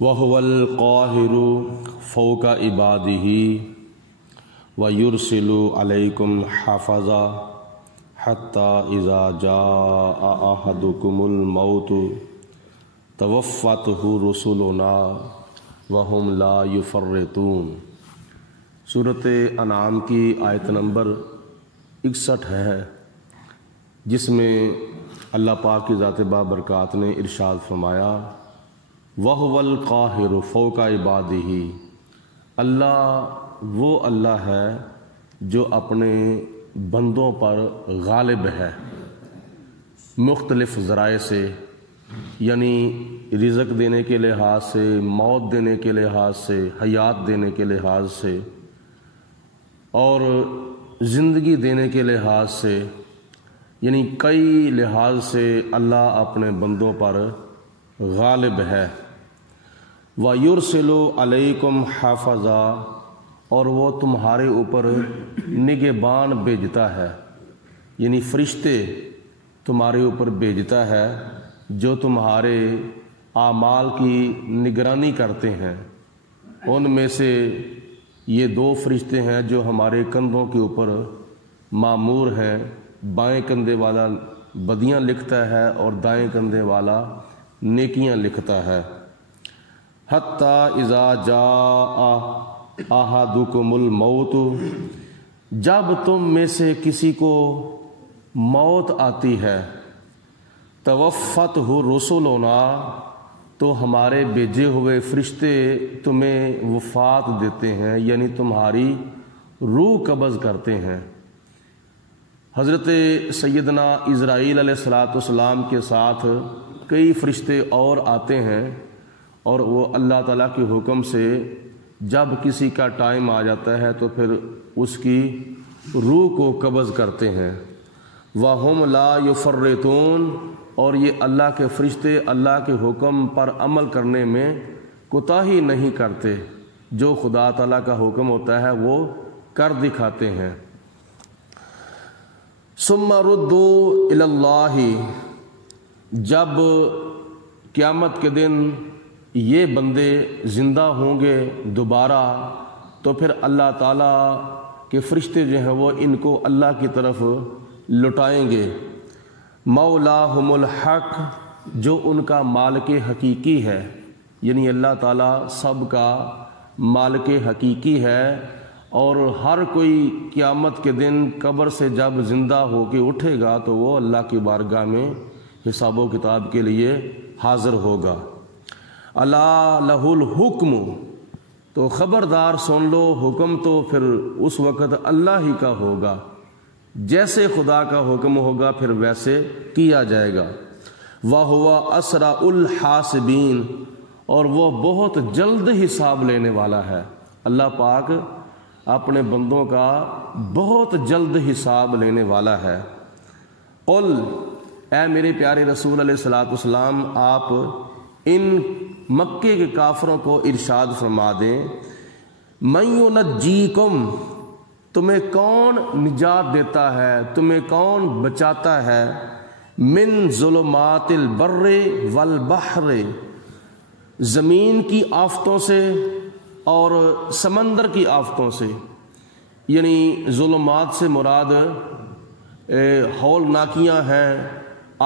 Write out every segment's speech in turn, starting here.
وَهُوَ الْقَاهِرُ فَوْقَ عِبَادِهِ وَيُرْسِلُ عَلَيْكُمْ حَفَظًا حَتَّى إِذَا جَاءَ أَحَدَكُمُ الْمَوْتُ تَوَفَّتْهُ رُسُلُنَا وَهُمْ لَا يُفَرِّطُونَ۔ سورۃ انعام کی آیت نمبر 61 ہے، جس میں اللہ پاک کی ذات بابرکات نے ارشاد فرمایا وَهُوَ الْقَاهِرُ فَوْقَ عِبَادِهِ، اللہ وہ اللہ ہے جو اپنے بندوں پر غالب ہے مختلف ذرائع سے، یعنی رزق دینے کے لحاظ سے، موت دینے کے لحاظ سے، حیات دینے کے لحاظ سے اور زندگی دینے کے لحاظ سے، یعنی کئی لحاظ سے اللہ اپنے بندوں پر غالب ہے۔ وَيُرْسِلُ عَلَيْكُمْ حَافِظًا، اور وہ تمہارے اوپر نگہبان بھیجتا ہے، یعنی فرشتے تمہارے اوپر بھیجتا ہے جو تمہارے اعمال کی نگرانی کرتے ہیں۔ ان میں سے یہ 2 فرشتے ہیں جو ہمارے کندھوں کے اوپر مامور ہیں، بائیں کندھے والا بدیاں لکھتا ہے اور دائیں کندھے والا نیکیاں لکھتا ہے۔ حَتَّى إِذَا جَاءَ أَحَدُكُمُ الْمَوْتُ، جب تم میں سے کسی کو موت آتی ہے، توفته رسلنا، تو ہمارے بھیجے ہوئے فرشتے تمہیں وفات دیتے ہیں، یعنی تمہاری روح قبض کرتے ہیں۔ حضرت سیدنا اسرائیل علیہ السلام کے ساتھ کئی فرشتے اور آتے ہیں، اور وہ اللہ تعالیٰ کے حکم سے جب کسی کا ٹائم آ جاتا ہے تو پھر اس کی روح کو قبض کرتے ہیں۔ وَهُمْ لَا يُفَرِّطُونَ، اور یہ اللہ کے فرشتے اللہ کے حکم پر عمل کرنے میں کوتاہی نہیں کرتے، جو خدا تعالیٰ کا حکم ہوتا ہے وہ کر دکھاتے ہیں۔ ثُمَّ رُدُّوا إِلَى اللَّهِ، جب قیامت کے دن یہ بندے زندہ ہوں گے دوبارہ، تو پھر اللہ تعالیٰ کے فرشتے جو ہیں وہ ان کو اللہ کی طرف لٹائیں گے۔ مولاہم الحق، جو ان کا مالک حقیقی ہے، یعنی اللہ تعالیٰ سب کا مالک حقیقی ہے، اور ہر کوئی قیامت کے دن قبر سے جب زندہ ہو کے اٹھے گا تو وہ اللہ کی بارگاہ میں حساب و کتاب کے لیے حاضر ہوگا۔ الا لہ الحکم، تو خبردار سن لو، حکم تو پھر اس وقت اللہ ہی کا ہوگا، جیسے خدا کا حکم ہوگا پھر ویسے کیا جائے گا۔ وَهُوَ أَسْرَعُ الْحَاسِبِينَ، اور وہ بہت جلد حساب لینے والا ہے۔ اللہ پاک اپنے بندوں کا بہت جلد حساب لینے والا ہے۔ قل، اے میرے پیارے رسول علیہ السلام، آپ ان مکے کے کافروں کو ارشاد فرما دیں، مَن يُنَجِّيكُمْ، تمہیں کون نجات دیتا ہے، تمہیں کون بچاتا ہے، من ظلمات البر والبحر، زمین کی آفتوں سے اور سمندر کی آفتوں سے، یعنی ظلمات سے مراد ہولناکیاں ہیں،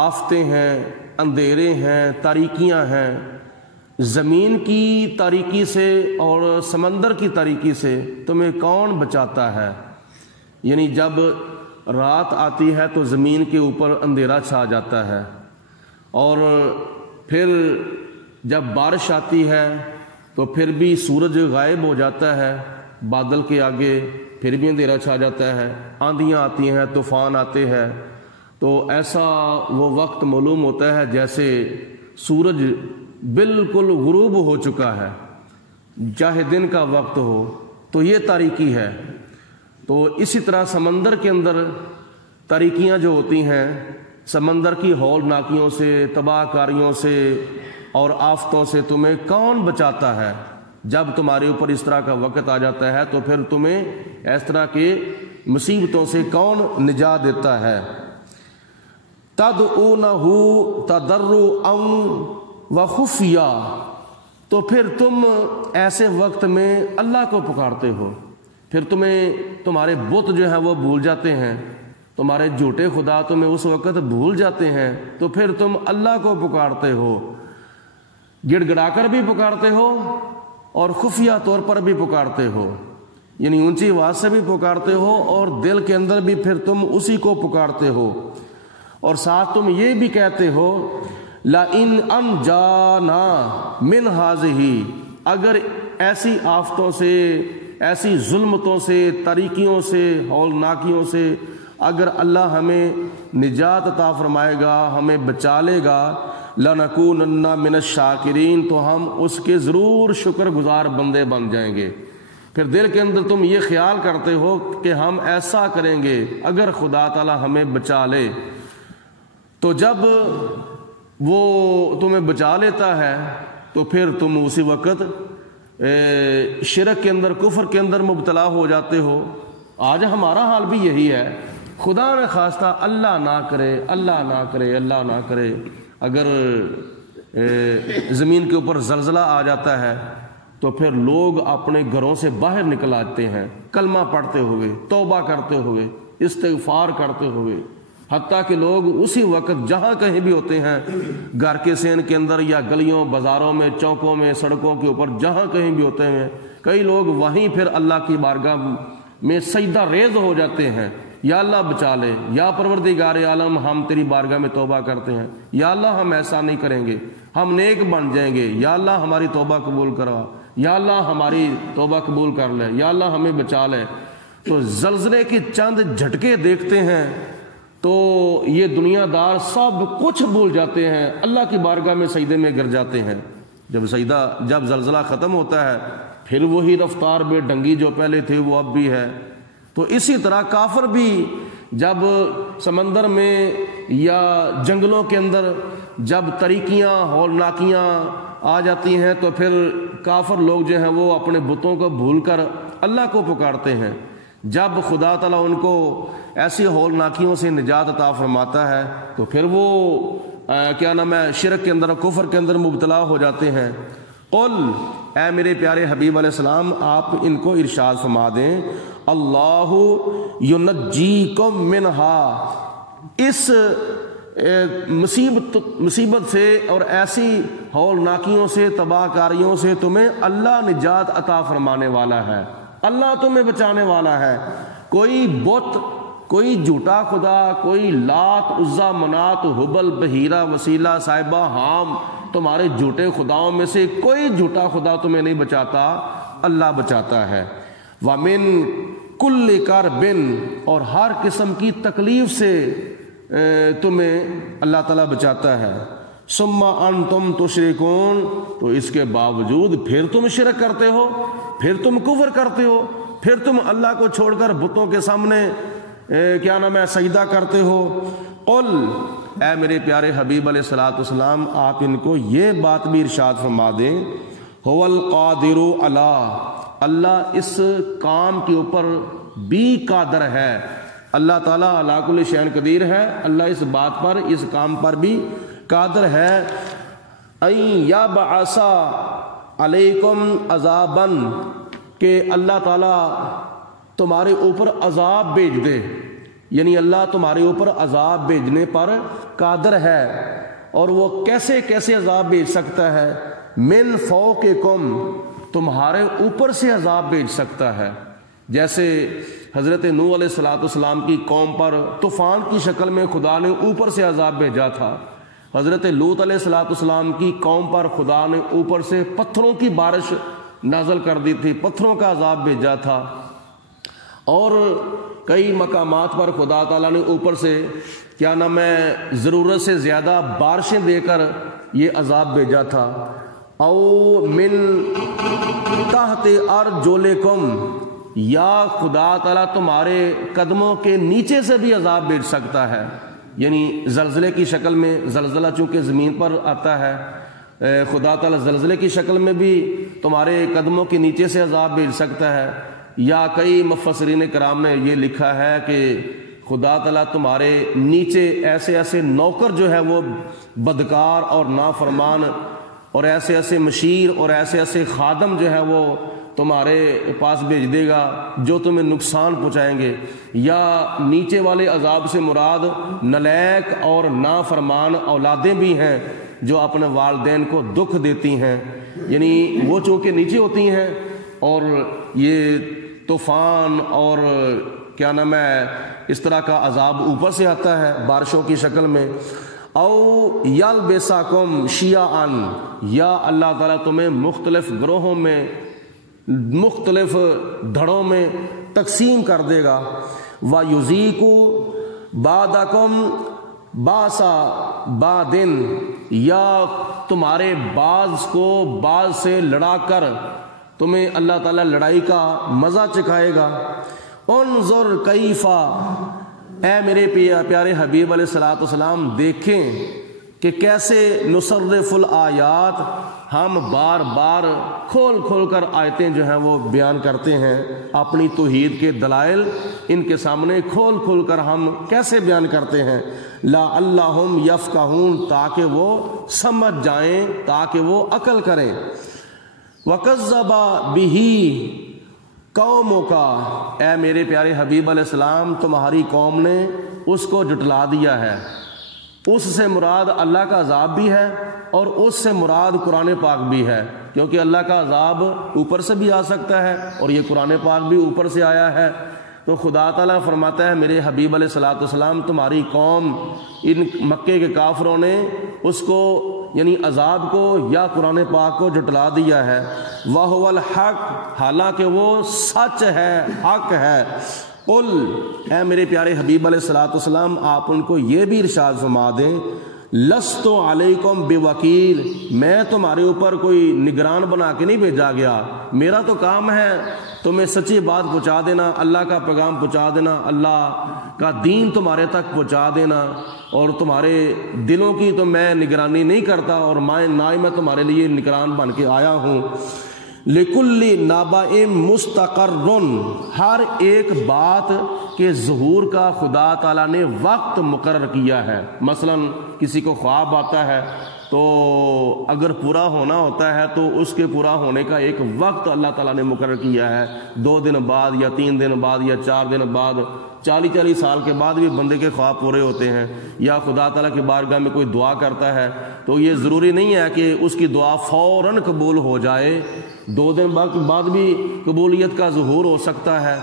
آفتیں ہیں، اندھیرے ہیں، تاریکیاں ہیں، زمین کی تاریکی سے اور سمندر کی تاریکی سے تمہیں کون بچاتا ہے، یعنی جب رات آتی ہے تو زمین کے اوپر اندھیرا چھا جاتا ہے، اور پھر جب بارش آتی ہے تو پھر بھی سورج غائب ہو جاتا ہے بادل کے آگے، پھر بھی اندھیرا چھا جاتا ہے، آندھیاں آتی ہیں، طوفان آتے ہیں، تو ایسا وہ وقت معلوم ہوتا ہے جیسے سورج بالکل غروب ہو چکا ہے، چاہے دن کا وقت ہو، تو یہ تاریکی ہے۔ تو اسی طرح سمندر کے اندر تاریکیاں جو ہوتی ہیں، سمندر کی ہولناکیوں سے، تباہ کاریوں سے اور آفتوں سے تمہیں کون بچاتا ہے؟ جب تمہارے اوپر اس طرح کا وقت آ جاتا ہے تو پھر تمہیں اس طرح کے مصیبتوں سے کون نجات دیتا ہے؟ تدعونہ تضرعا وخفیہ، تو پھر تم ایسے وقت میں اللہ کو پکارتے ہو، پھر تمہارے بت جو ہیں وہ بھول جاتے ہیں، تمہارے جھوٹے خدا تمہیں اس وقت بھول جاتے ہیں، تو پھر تم اللہ کو پکارتے ہو، گڑ گڑا کر بھی پکارتے ہو اور خفیہ طور پر بھی پکارتے ہو، یعنی اونچی آواز سے بھی پکارتے ہو اور دل کے اندر بھی پھر تم اسی کو پکارتے ہو، اور ساتھ تم یہ بھی کہتے ہو لَإِنْ أَنْجَانَا مِنْ هَٰذِهِ، اگر ایسی آفتوں سے، ایسی ظلمتوں سے، تاریکیوں سے، ہولناکیوں سے اگر اللہ ہمیں نجات عطا فرمائے گا، ہمیں بچا لے گا، لَنَكُونَنَّ مِنَ الشَّاكِرِينَ، تو ہم اس کے ضرور شکر گزار بندے بن جائیں گے۔ پھر دل کے اندر تم یہ خیال کرتے ہو کہ ہم ایسا کریں گے اگر خدا تعالی ہمیں بچا لے، تو جب وہ تمہیں بچا لیتا ہے تو پھر تم اسی وقت شرک کے اندر، کفر کے اندر مبتلا ہو جاتے ہو۔ آج ہمارا حال بھی یہی ہے، خدا نے خواستہ اللہ نہ کرے، اللہ نہ کرے، اللہ نہ کرے، اگر زمین کے اوپر زلزلہ آ جاتا ہے تو پھر لوگ اپنے گھروں سے باہر نکل آتے ہیں کلمہ پڑھتے ہوئے، توبہ کرتے ہوئے، استغفار کرتے ہوئے، حتیٰ کہ لوگ اسی وقت جہاں کہیں بھی ہوتے ہیں، گھر کے سین کے اندر یا گلیوں بازاروں میں، چوکوں میں، سڑکوں کے اوپر جہاں کہیں بھی ہوتے ہیں، کئی لوگ وہیں پھر اللہ کی بارگاہ میں سجدہ ریز ہو جاتے ہیں، یا اللہ بچا لے، یا پروردگار عالم ہم تیری بارگاہ میں توبہ کرتے ہیں، یا اللہ ہم ایسا نہیں کریں گے، ہم نیک بن جائیں گے، یا اللہ ہماری توبہ قبول کروا، یا اللہ ہماری توبہ قبول کر لے، یا اللہ ہمیں بچا لے۔ تو زلزلے کی چند جھٹکے دیکھتے ہیں تو یہ دنیا دار سب کچھ بھول جاتے ہیں، اللہ کی بارگاہ میں سجدے میں گر جاتے ہیں۔ جب زلزلہ ختم ہوتا ہے پھر وہی رفتار بے ڈنگی جو پہلے تھی وہ اب بھی ہے۔ تو اسی طرح کافر بھی جب سمندر میں یا جنگلوں کے اندر جب تاریکیاں، ہولناکیاں آ جاتی ہیں تو پھر کافر لوگ جو ہیں وہ اپنے بتوں کو بھول کر اللہ کو پکارتے ہیں۔ جب خدا تعالیٰ ان کو ایسی ہولناکیوں سے نجات عطا فرماتا ہے تو پھر وہ شرک کے اندر، کفر کے اندر مبتلا ہو جاتے ہیں۔ قل، اے میرے پیارے حبیب علیہ السلام آپ ان کو ارشاد فرما دیں، اللہ ینجیکم منہا، اس مصیبت سے اور ایسی ہولناکیوں سے، تباہ کاریوں سے تمہیں اللہ نجات عطا فرمانے والا ہے، اللہ تمہیں بچانے والا ہے۔ کوئی بت، کوئی جھوٹا خدا، کوئی لات، عزا، منات، حبل، بحیرہ، وسیلہ، صاحبہ، حام، تمہارے جھوٹے خداؤں میں سے کوئی جھوٹا خدا تمہیں نہیں بچاتا، اللہ بچاتا ہے۔ وَمِن کُلِّ کَرْبٍ، اور ہر قسم کی تکلیف سے تمہیں اللہ تعالیٰ بچاتا ہے۔ ثُمَّ أَنْتُمْ تُشْرِكُونَ، تو اس کے باوجود پھر تم شرک کرتے ہو، پھر تم کفر کرتے ہو، پھر تم اللہ کو چھوڑ کر بتوں کے سامنے سجدہ کرتے ہو۔ قل، اے میرے پیارے حبیب علیہ الصلوۃ والسلام آپ ان کو یہ بات بھی ارشاد فرما دیں، هو القادر علی، اللہ اس کام کے اوپر بھی قادر ہے، اللہ تعالیٰ علی کل شیء قدیر ہے، اللہ اس بات پر، اس کام پر بھی قادر ہے۔ ان یبعث علیکم عذابا، کہ اللہ تعالیٰ تمہارے اوپر عذاب بھیج دے، یعنی اللہ تمہارے اوپر عذاب بھیجنے پر قادر ہے، اور وہ کیسے کیسے عذاب بھیج سکتا ہے؟ من فوقکم، تمہارے اوپر سے عذاب بھیج سکتا ہے، جیسے حضرت نوح علیہ السلام کی قوم پر طوفان کی شکل میں خدا نے اوپر سے عذاب بھیجا تھا، حضرت لوط علیہ السلام کی قوم پر خدا نے اوپر سے پتھروں کی بارش نازل کر دی تھی، پتھروں کا عذاب بھیجا تھا، اور کئی مقامات پر خدا تعالیٰ نے اوپر سے ضرورت سے زیادہ بارشیں دے کر یہ عذاب بھیجا تھا۔ او من تحت ارجلکم، یا خدا تعالیٰ تمہارے قدموں کے نیچے سے بھی عذاب بھیج سکتا ہے، یعنی زلزلے کی شکل میں، زلزلہ چونکہ زمین پر آتا ہے، خدا تعالیٰ زلزلے کی شکل میں بھی تمہارے قدموں کے نیچے سے عذاب بھیج سکتا ہے۔ یا کئی مفسرین کرام نے یہ لکھا ہے کہ خدا تعالیٰ تمہارے نیچے ایسے ایسے نوکر جو ہے وہ بدکار اور نافرمان اور ایسے ایسے مشیر اور ایسے ایسے خادم جو ہے وہ تمہارے پاس بھیج دے گا جو تمہیں نقصان پہنچائیں گے، یا نیچے والے عذاب سے مراد نالیک اور نافرمان اولادیں بھی ہیں جو اپنے والدین کو دکھ دیتی ہیں، یعنی وہ چونکہ نیچے ہوتی ہیں اور یہ طوفان اور کیا نام ہے اس طرح کا عذاب اوپر سے آتا ہے بارشوں کی شکل میں۔ او یلبسکم شیعاً، یا اللہ تعالیٰ تمہیں مختلف گروہوں میں مختلف دھڑوں میں تقسیم کر دے گا۔ وَيُذِيقُ بَعْضَكُمْ بَأْسَ بَعْضٍ، یا تمہارے بعض کو بعض سے لڑا کر تمہیں اللہ تعالیٰ لڑائی کا مزہ چکھائے گا۔ انظر کیفا، اے میرے پیارے حبیب علیہ الصلوۃ والسلام دیکھیں کہ کیسے نصرف الآیات، ہم بار بار کھول کھول کر آیتیں جو ہیں وہ بیان کرتے ہیں، اپنی توحید کے دلائل ان کے سامنے کھول کھول کر ہم کیسے بیان کرتے ہیں، لعلہم یفقہون، تاکہ وہ سمجھ جائیں، تاکہ وہ عقل کریں۔ وَكَذَّبَ بِهِ قومک، اے میرے پیارے حبیب علیہ السلام تمہاری قوم نے اس کو جھٹلا دیا ہے۔ اس سے مراد اللہ کا عذاب بھی ہے اور اس سے مراد قرآن پاک بھی ہے، کیونکہ اللہ کا عذاب اوپر سے بھی آ سکتا ہے اور یہ قرآن پاک بھی اوپر سے آیا ہے۔ تو خدا تعالیٰ فرماتا ہے میرے حبیب علیہ الصلوۃ والسلام تمہاری قوم، ان مکے کے کافروں نے اس کو یعنی عذاب کو یا قرآن پاک کو جھٹلا دیا ہے۔ وَهُوَ الْحَقُّ، حالانکہ وہ سچ ہے، حق ہے۔ قل، اے میرے پیارے حبیب علیہ الصلوۃ والسلام آپ ان کو یہ بھی ارشاد فرما دیں، لست علیکم بوکیل، میں تمہارے اوپر کوئی نگران بنا کے نہیں بھیجا گیا، میرا تو کام ہے تمہیں سچی بات پہنچا دینا، اللہ کا پیغام پہنچا دینا، اللہ کا دین تمہارے تک پہنچا دینا، اور تمہارے دلوں کی تو میں نگرانی نہیں کرتا، اور نہ ہی میں تمہارے لیے نگران بن کے آیا ہوں۔ لِكُلِّ نَبَإٍ مُسْتَقَرٌّ، ہر ایک بات کے ظہور کا خدا تعالیٰ نے وقت مقرر کیا ہے۔ مثلا کسی کو خواب آتا ہے تو اگر پورا ہونا ہوتا ہے تو اس کے پورا ہونے کا ایک وقت اللہ تعالیٰ نے مقرر کیا ہے، 2 دن بعد یا 3 دن بعد یا 4 دن بعد، 40 سال کے بعد بھی بندے کے خواب پورے ہوتے ہیں، یا خدا تعالیٰ کی بارگاہ میں کوئی دعا کرتا ہے تو یہ ضروری نہیں ہے کہ اس کی دعا فوراً قبول ہو جائے، 2 دن بعد بھی قبولیت کا ظہور ہو سکتا ہے،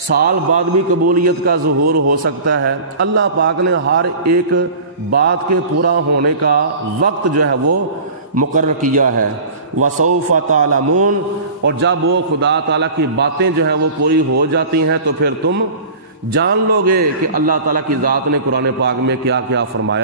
سال بعد بھی قبولیت کا ظہور ہو سکتا ہے۔ اللہ پاک نے ہر ایک بات کے پورا ہونے کا وقت جو ہے وہ مقرر کیا ہے۔ وَسَوْفَ تَعْلَمُونَ، اور جب وہ خدا تعالیٰ کی باتیں جو ہیں وہ پوری ہو جاتی ہیں تو پھر تم جان لو گے کہ اللہ تعالیٰ کی ذات نے قرآن پاک میں کیا کیا فرمایا۔